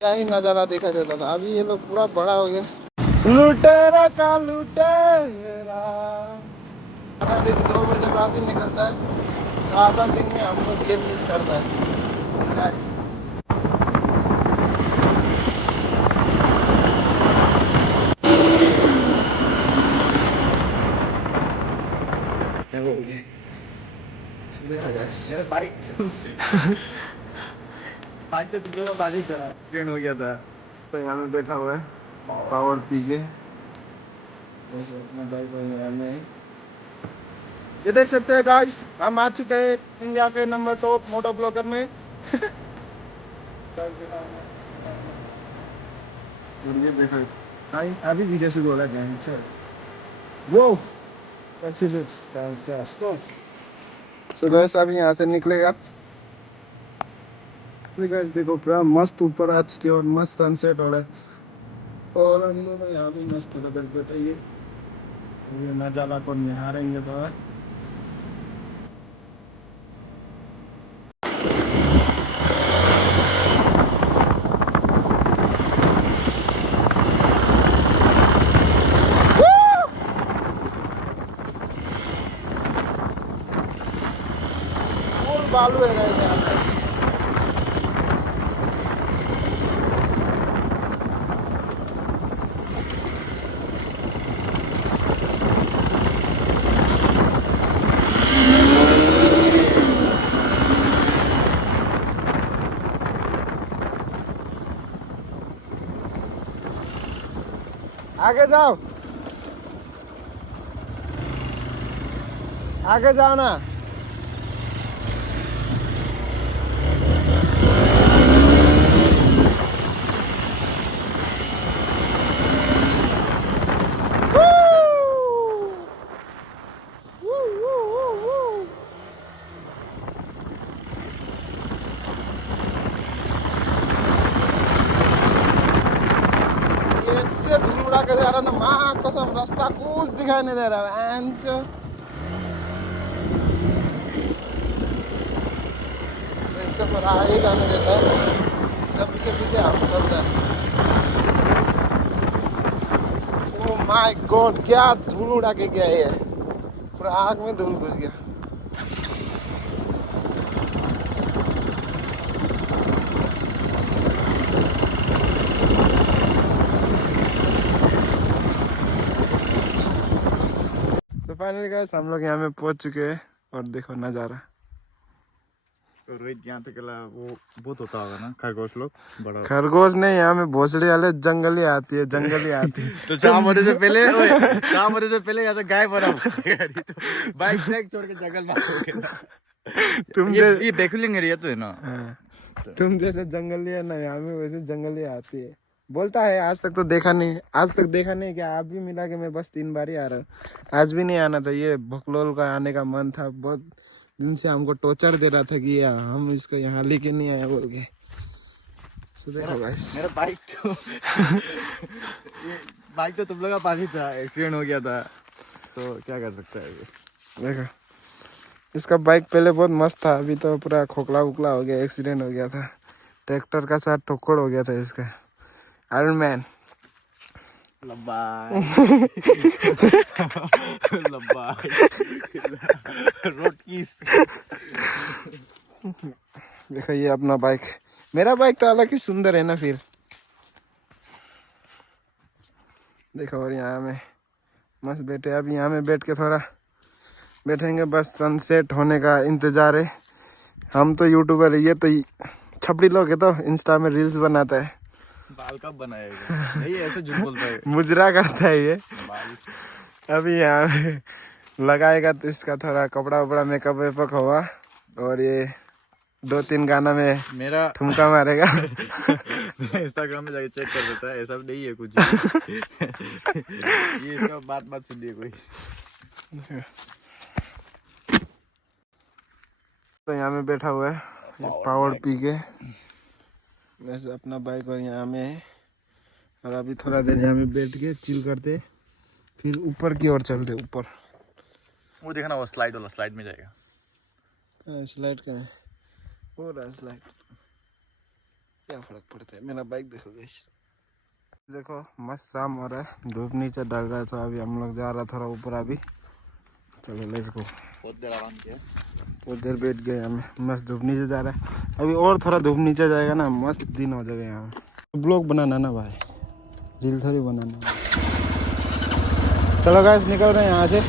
क्या ही नजारा देखा जाता था। अभी ये लोग पूरा बड़ा हो गया। लुटेरा का लुटेरा। आधा दिन 2 बजे बाद ही निकलता है, आधा दिन में हम लोग ये मिस करता है। रिलैक्स। आज तो तुम लोग बारिश करा ट्रेन हो गया था। तो यहाँ में बैठा हुआ है पावर पी के। अपना बाइक यहाँ में ये देख सकते हैं गाइस, हम आ चुके हैं इंडिया के नंबर टॉप मोटो ब्लॉगर में। अभी वीडियो शुरू हो रहा है। वो सो गाइस अभी यहाँ से निकलेगा। गाइस देखो पूरा मस्त ऊपर आ चुके और मस्त सनसेट हो रहा है और हम लोग यहाँ भी मस्त बताइए नजारा को निहारेंगे तो फुल बालू है गाइस यहाँ पे। आगे जाओ, आगे जाओ ना। ये धूल उड़ा के जा रहा ना, माँ कसम रास्ता कुछ दिखाई नहीं दे रहा है। इसका थोड़ा आगे जाने देता है, सब पीछे पीछे हम चलता है। ओह माय गॉड, क्या धूल उड़ा के गया ये, पूरा आग में धूल घुस गया। तो फाइनली गाइस हम लोग यहाँ में पहुंच चुके हैं और देखो नजारा। रोहित यहाँ पे कला वो बहुत होता होगा ना, खरगोश लोग बड़ा। खरगोश नहीं, यहाँ में भोसड़ी वाले जंगली आती है, जंगली आती है। तो शाम होने से पहले शाम होने से पहले यहाँ तो गाय बना तो बाइक ट्रैक छोड़ के जंगल मारोगे ना। तुम ये बेकुलिंग एरिया तो है ना। हाँ, तुम जैसे जंगली है ना, यहाँ में वैसे जंगली आती है। बोलता है आज तक तो देखा नहीं, आज तक देखा नहीं क्या। आप भी मिला के मैं बस 3 बार ही आ रहा हूँ, आज भी नहीं आना था। ये भकलोल का आने का मन था, बहुत दिन से हमको टॉर्चर दे रहा था कि हम इसको यहाँ लेके नहीं आए बोल के। सो देखो गाइस, मेरा बाइक तो ये बाइक तो तुम लोग का पास ही था, एक्सीडेंट हो गया था तो क्या कर सकता है ये। देखो इसका बाइक पहले बहुत मस्त था, अभी तो पूरा खोखला उखला हो गया, एक्सीडेंट हो गया था। ट्रैक्टर का साथ ठोकर हो गया था इसका। आयरन मैन लंबाई लंबाई रोड कीस। देखो ये अपना बाइक, मेरा बाइक तो अलग ही सुंदर है ना फिर। देखो और यहाँ में मस्त बैठे, अब यहाँ में बैठ के थोड़ा बैठेंगे, बस सनसेट होने का इंतजार है। हम तो यूट्यूबर है, ये तो छपड़ी लोग है तो इंस्टा में रील्स बनाता है। बाल कब बनाएगा, नहीं ऐसे झूठ बोलता है। मुजरा करता है ये। बाल अभी यहाँ में लगाएगा तो इसका थोड़ा कपड़ा वपड़ा मेकअप वेकअप होगा और ये 2-3 गाना में मेरा ठुमका मारेगा। इंस्टाग्राम में जाके चेक कर देता है, ऐसा नहीं है कुछ। ये इसका बात बात सुनिए कोई। तो यहाँ में बैठा हुआ है पावर पी के, वैसे अपना बाइक और यहाँ में है। और अभी थोड़ा देर यहाँ में बैठ के चिल करते, फिर ऊपर की ओर चलते। ऊपर वो देखना, वो स्लाइड वाला, स्लाइड में जाएगा। स्लाइड करें, हो रहा है स्लाइड। क्या फर्क पड़ता है, मेरा बाइक देखो गाइस। देखो मस्त शाम हो रहा है, धूप नीचे डल रहा है, तो अभी हम लोग जा रहा थोड़ा ऊपर अभी। चलो लेट्स गो। बहुत देर आराम किया, बहुत देर बैठ गए हमें, मस्त धूप नीचे जा रहा है अभी, और थोड़ा धूप नीचे जाएगा ना मस्त दिन हो जाएगा यहाँ। ब्लॉग बनाना ना भाई, रील थोड़ी बनाना। चलो गाइस निकल रहे हैं यहाँ से।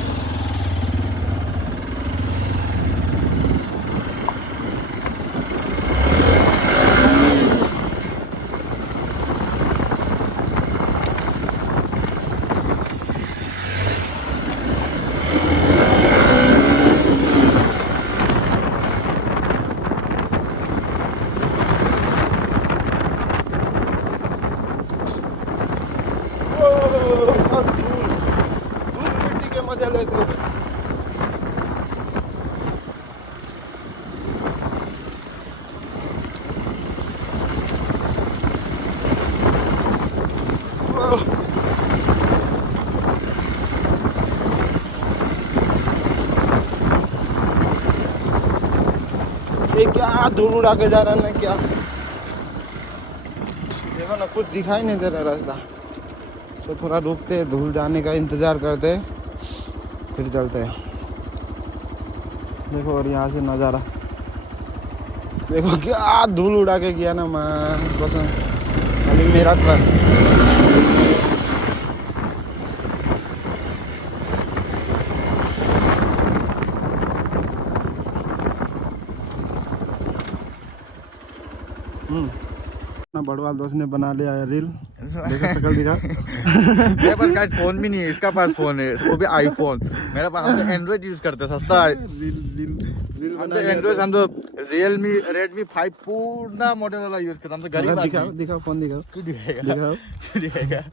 मिट्टी के मजा लेते हो। ये क्या धूल उड़ा के जा रहा है ना, क्या देखो ना, कुछ दिखाई नहीं दे रहा रास्ता। तो थोड़ा रुकते हैं, धूल जाने का इंतजार करते हैं, फिर चलते हैं। देखो और यहाँ से नज़ारा देखो, क्या धूल उड़ा के गया ना माँ पसंद। अभी मेरा ट्रक अपना बड़वाल दोस्त ने बना लिया है रील। देखो शक्ल दिखा। मेरे पास गाइस फोन भी नहीं है, इसका पास फोन है, वो भी आईफोन। मेरा पास, हम तो एंड्रॉइड यूज करते हैं, सस्ता है। हम तो एंड्रॉइड, हम तो रियलमी रेडमी 5 पूरा मॉडल वाला यूज करते हैं, हम तो गरीब आदमी। दिखाओ दिखाओ फोन दिखाओ। क्यों दिखाएगा, दिखाओ क्यों दिखाएगा?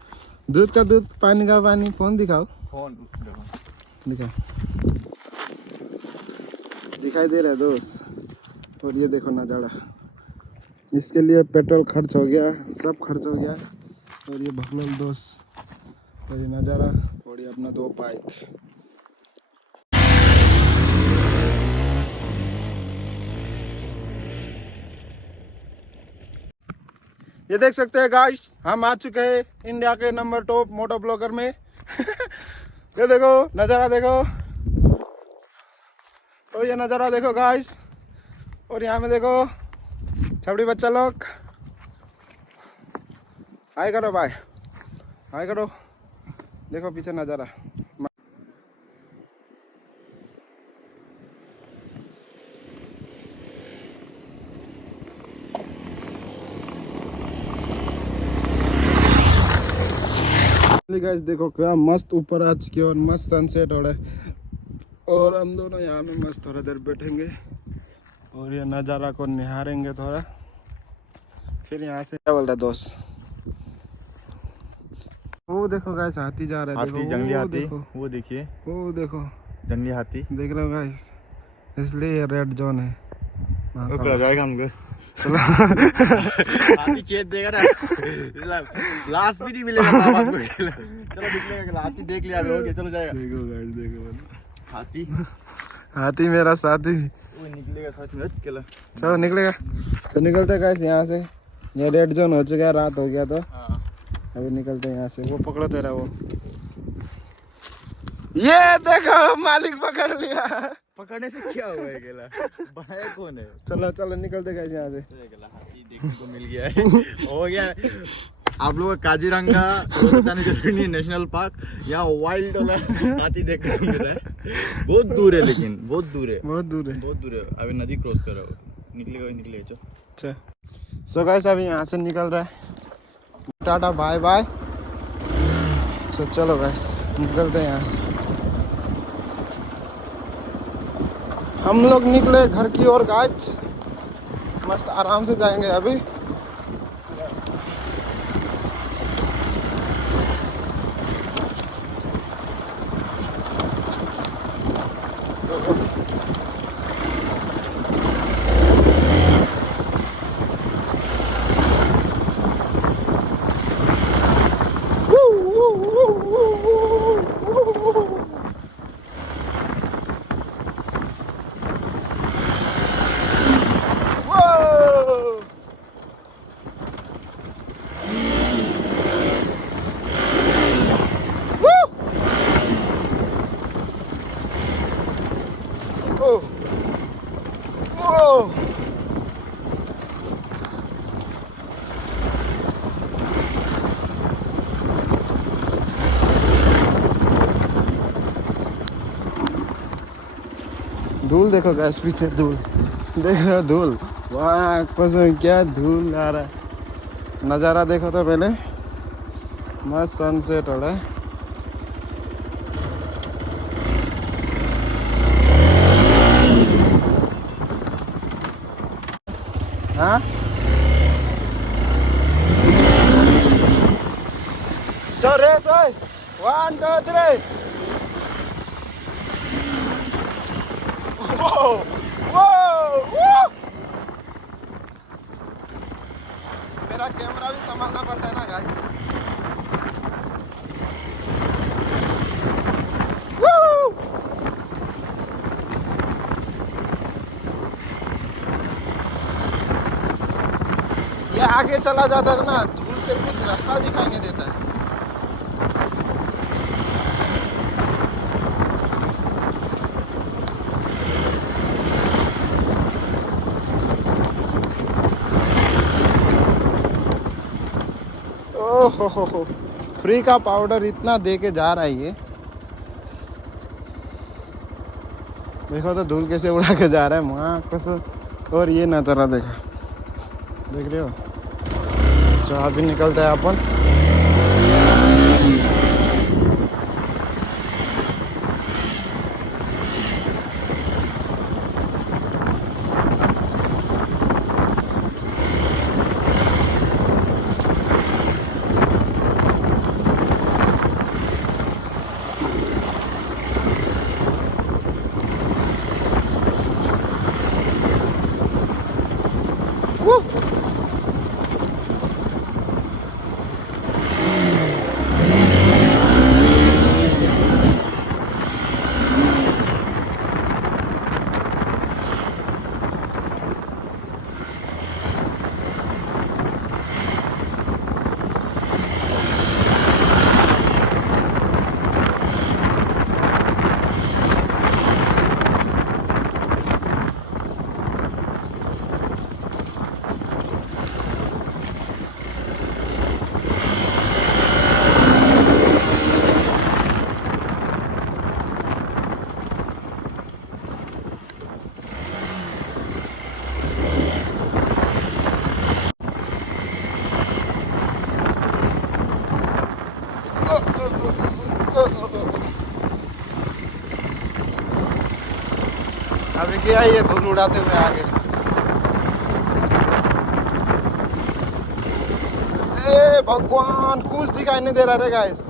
दूध का दूध पानी का पानी, फोन दिखाओ। फोन दिखाओ, दिखाई दे रहा है दोस्त। और ये देखो नज़ारा, इसके लिए पेट्रोल खर्च हो गया, सब खर्च हो गया। और ये भगलोल दोस्त, और ये नज़ारा, और ये अपना 2 बाइक। ये देख सकते हैं गाइस, हम आ चुके हैं इंडिया के नंबर टॉप मोटो ब्लॉगर में। ये देखो नज़ारा देखो, और ये नज़ारा देखो गाइस। और यहाँ में देखो छबड़ी बच्चा लोग, हाय करो भाई, हाय करो। देखो पीछे नज़ारा। गाइस देखो क्या मस्त ऊपर आ चुकी है, और मस्त सनसेट हो रहा है, और हम दोनों यहाँ में मस्त थोड़ा देर बैठेंगे और ये नज़ारा को निहारेंगे थोड़ा। फिर यहाँ से क्या बोलता है दोस्त, वो देखो गाइस हाथी जा रहा है, देखो जंगली वो हाथी, देखो, वो देखिए, वो देखो जंगली हाथी देख रहे हो गाइस, इसलिए ये रेड जोन है। वो कर जाएगा हमको। चलो हाथी चेत देगा ना, लास्ट भी नहीं मिलेगा बात को। चलो निकलेगा, हाथी देख लिया, हो गया, चलो जाएगा। देखो गाइस देखो हाथी, हाथी मेरा साथी, वो निकलेगा साथ में। चलो चलो निकलेगा, तो निकलते गाइस यहाँ से। ये रेड जोन हो चुका है, रात हो गया तो अभी निकलते हैं यहाँ से। वो पकड़ो तेरा वो, ये देखो मालिक पकड़ लिया। पकड़ने से क्या हुआ है, केला बनाया कौन है? चलो चलो निकलते गाइस यहाँ से। हाथी देखने को मिल गया है, हो गया। आप लोग काजीरंगा नेशनल पार्क या वाइल्ड वाला हाथी देखने को मिल रहा है। बहुत दूर है, लेकिन बहुत दूर है, बहुत दूर है, बहुत दूर है। अभी नदी क्रॉस कर रहा हो, निकलेगा निकलेगा। चलो अच्छा सो गाइस अभी यहाँ से निकल रहा है, टाटा बाय बाय। सो चलो गाइस निकलते हैं यहाँ से। हम लोग निकले घर की ओर गाइस, मस्त आराम से जाएंगे अभी। धूल देखो गैस, पीछे धूल देख रहे हो, धूल वाह कसम क्या धूल आ रहा है। नज़ारा देखो तो पहले, मस्त सनसेट हो रहा है। हाँ चल रेस ओए, 1 2 3। वो मेरा कैमरा भी संभालना पड़ता है ना गाइस। ये आगे चला जाता था ना, धूल से कुछ रास्ता दिखाई नहीं देता है। ओहो, फ्री का पाउडर इतना दे के जा रहा है ये, देखो तो धूल कैसे उड़ा के जा रहा है वहाँ कुछ। और ये नज़ारा देखो, देख रहे हो। अच्छा अभी निकलता है अपन। अभी क्या ये धूल उड़ाते हुए आगे। ए भगवान कुछ दिखाई नहीं दे रहा रे गाइस।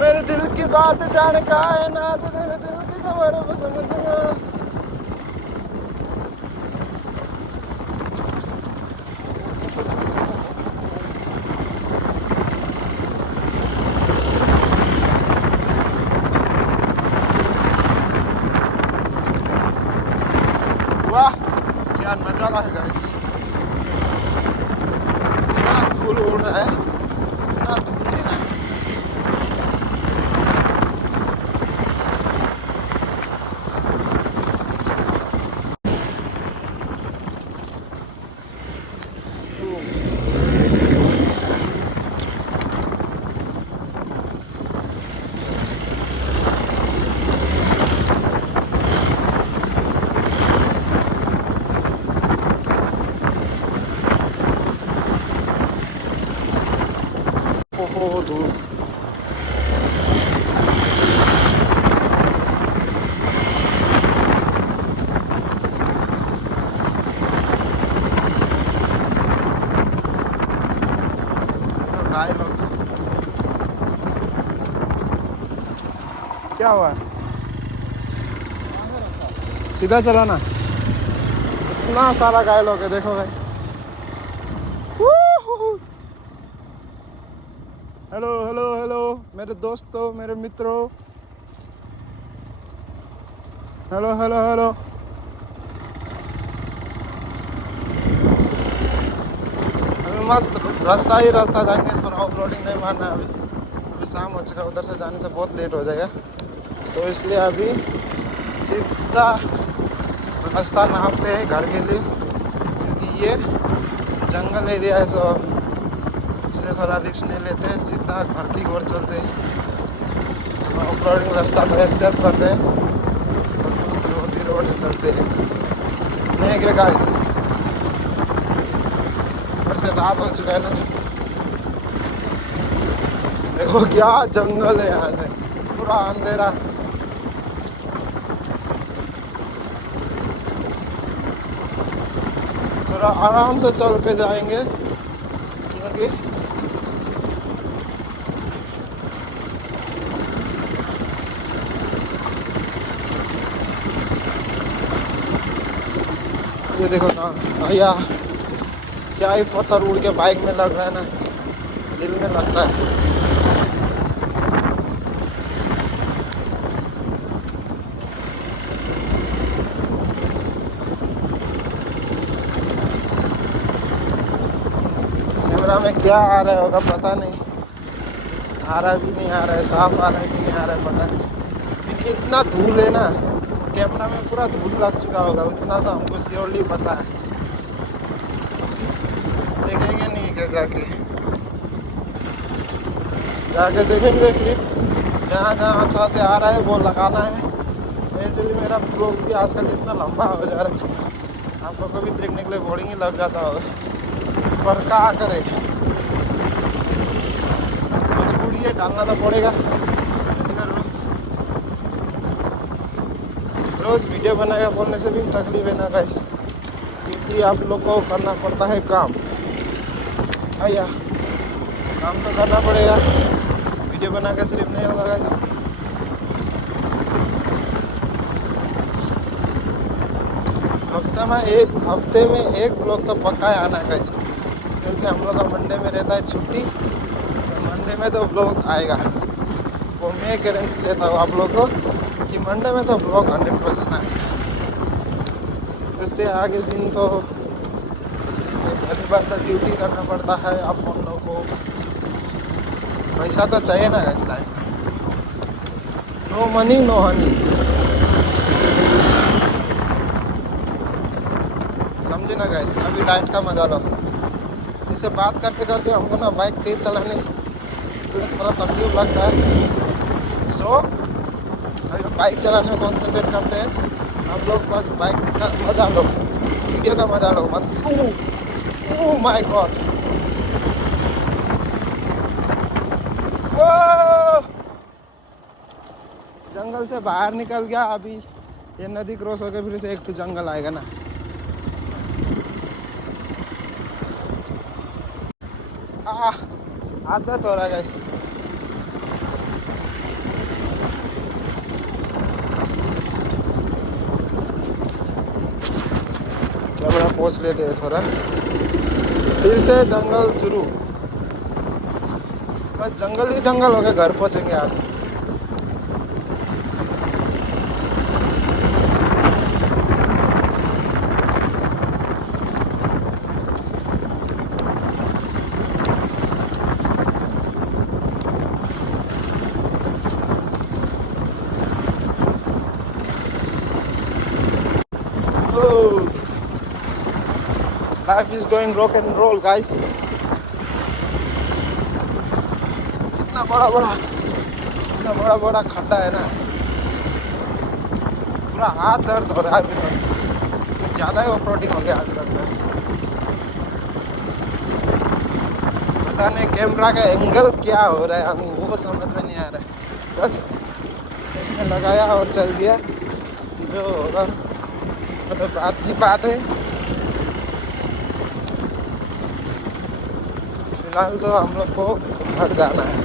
मेरे दिल की बात जाने का है ना, तो तेरे दिल की खबर समझना। वाह क्या नजारा है गाइस, क्या धूल उड़ रहा है, क्या धूल है। ओहो धूल। क्या हुआ, सीधा चलो ना, इतना सारा घायल हो गया देखो भाई। हेलो हेलो हेलो मेरे दोस्तों, मेरे मित्रों, हेलो हेलो हेलो। मस्त रास्ता ही रास्ता जाएंगे, थोड़ा ऑफ रोडिंग नहीं मारना है अभी शाम हो चुका, उधर से जाने से बहुत लेट हो जाएगा, तो इसलिए अभी सीधा रास्ता नापते हैं घर के लिए, क्योंकि ये जंगल एरिया है, सो इसलिए थोड़ा रिस्क नहीं लेते हैं, सीधा घर की ओर चलते हैं, ऑफ रोडिंग रास्ता तो एक्सेप्ट करते हैं, रोड से चलते हैं। नहीं क्या गाइस, से रात हो चुका है ना, देखो क्या जंगल है, यहाँ से पूरा अंधेरा, थोड़ा आराम से चल के जाएंगे, क्योंकि ये देखो ना भैया, क्या ही पत्थर उड़ के बाइक में लग रहा है ना, दिल में लगता है। कैमरा में क्या आ रहा है होगा पता नहीं, आ रहा भी नहीं आ रहा है, साफ आ रहा है कि नहीं आ रहा है पता नहीं, क्योंकि इतना धूल है ना, कैमरा में पूरा धूल लग चुका होगा, उतना तो हमको श्योरली पता है। देखेंगे नहीं क्या जाके देखेंगे क्लिप, जहाँ जहाँ अच्छा से आ रहा है वो लगाना है। एक्चुअली मेरा ब्लॉग भी आजकल इतना लंबा हो जा रहा है, आप लोग को भी देखने के लिए बोरिंग ही लग जाता होगा, पर क्या करे, मजबूरी है, डालना तो पड़ेगा। रोज वीडियो बनाएगा बोलने से भी तकलीफ है ना गाइस, क्योंकि आप लोग को करना पड़ता है काम, आया काम तो करना पड़ेगा, वीडियो बना के सिर्फ नहीं होगा गाइस। हफ्ते में एक ब्लॉग तो पक्का है आना गाइस, क्योंकि हम लोग का मंडे में रहता है छुट्टी, तो मंडे में तो ब्लॉग आएगा, वो मैं गारंटी देता हूँ आप लोग को कि मंडे में तो ब्लॉग 100% आएगा। उससे आगे दिन तो पहली बार तो ड्यूटी करना पड़ता है, आप हम लोग को पैसा तो चाहिए ना इस time, no money no honey, समझे ना गाइस। अभी राइड का मजा लो, इससे बात करते करते हमको ना बाइक तेज चलाने थोड़ा तकलीफ लगता है, सो अभी बाइक चलाने में कॉन्सेंट्रेट करते हैं, हम लोग बस बाइक का मजा लो, वीडियो का मजा लो मत। ओह माय गॉड, जंगल से बाहर निकल गया, अभी ये नदी क्रॉस होकर फिर से एक तो जंगल आएगा ना। आदत हो रहा है गाइस, कैमरा पोस्ट लेते हैं थोड़ा, फिर से जंगल शुरू, बस जंगल ही जंगल हो गया, घर पहुंचेंगे आज। Life is going rock and roll guys, इतना बड़ा बड़ा खड्डा है ना, पूरा हाथ दर्द हो रहा है, अभी ज़्यादा ही ऑफरोडिंग हो गया आज लगता है, पता नहीं कैमरा का एंगल क्या हो रहा है, हम वो समझ में नहीं आ रहा है, बस इसमें लगाया और चल गया, जो होगा मतलब बात की बात है। फिलहाल तो हम लोग को घर जाना है।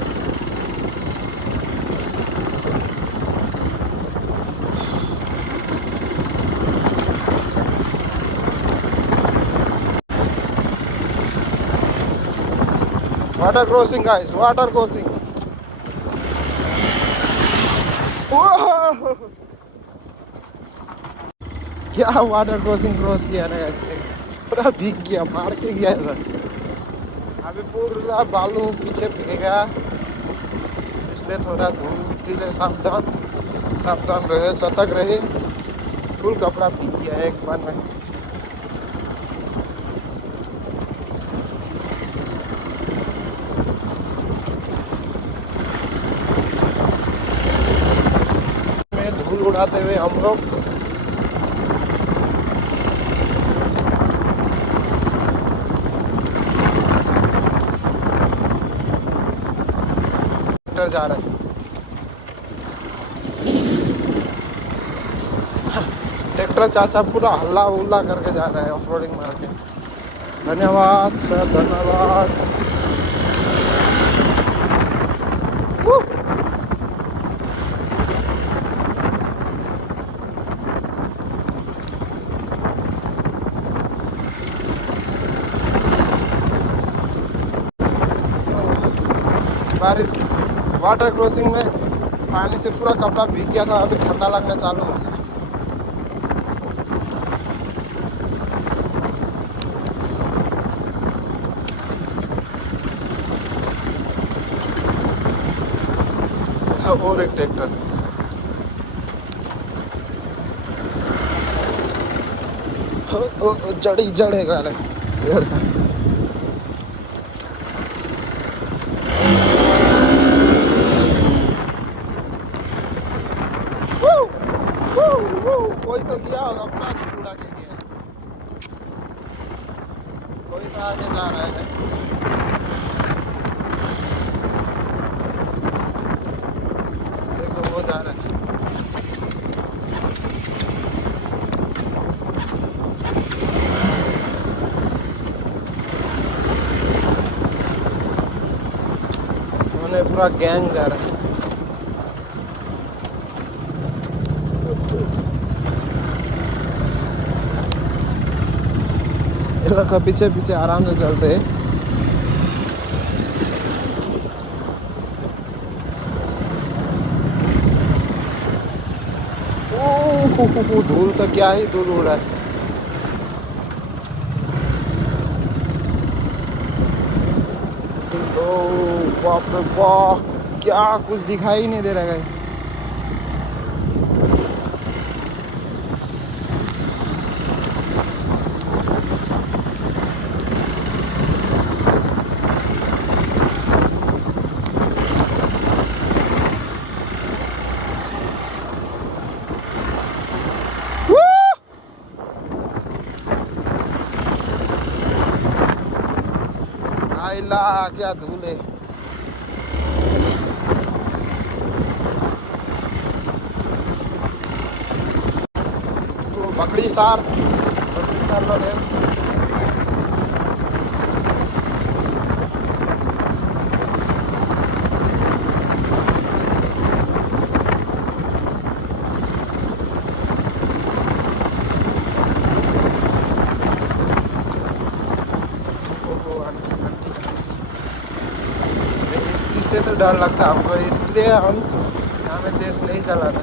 Water crossing guys, water crossing, क्या वाटर क्रॉसिंग क्रॉस किया ना, पूरा भीग गया, मार के गया इधर। अभी पूरा बालू पीछे फेंकेगा, इसलिए थोड़ा धूल मिट्टी से सावधान सावधान रहे, सतर्क रहे। फुल कपड़ा भीग गया है एक बार में। धूल उड़ाते हुए हम लोग जा रहे हैं। ट्रैक्टर चाचा पूरा हल्ला उल्ला करके जा रहा है ऑफ रोडिंग मार के। धन्यवाद सर, धन्यवाद। बारिश वाटर क्रॉसिंग में पानी से पूरा कपड़ा भीग गया था, अभी ठंडा लगना चालू हो गया। और एक ट्रैक्टर जड़ी जड़ेगा रे। कोई तो गया होगा, अपना उड़ा के गया, कोई तो आगे जा रहा है। देखो वो जा रहा है। उन्होंने पूरा गैंग जा रहा है। ये लोग पीछे पीछे आराम से चलते हैं। धूल तो क्या ही धूल उड़ रहा है। ओ बाप रे बाप, क्या कुछ दिखाई ही नहीं दे रहा है। आइला क्या धूल है। तो बकरी सार लोग है। से तो डर लगता हमको, इसलिए हम यहाँ में तेज नहीं चलाते।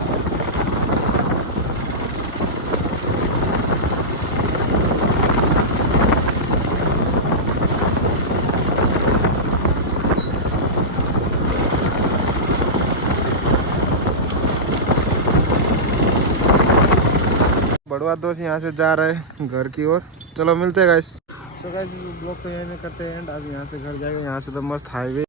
बड़वा दोस्त यहाँ से जा रहे हैं घर की ओर। चलो मिलते हैं गाइस। तो गाइस इस ब्लॉग को यहीं में करते हैं एंड। अब यहाँ से घर जाएगा, यहाँ से तो मस्त हाईवे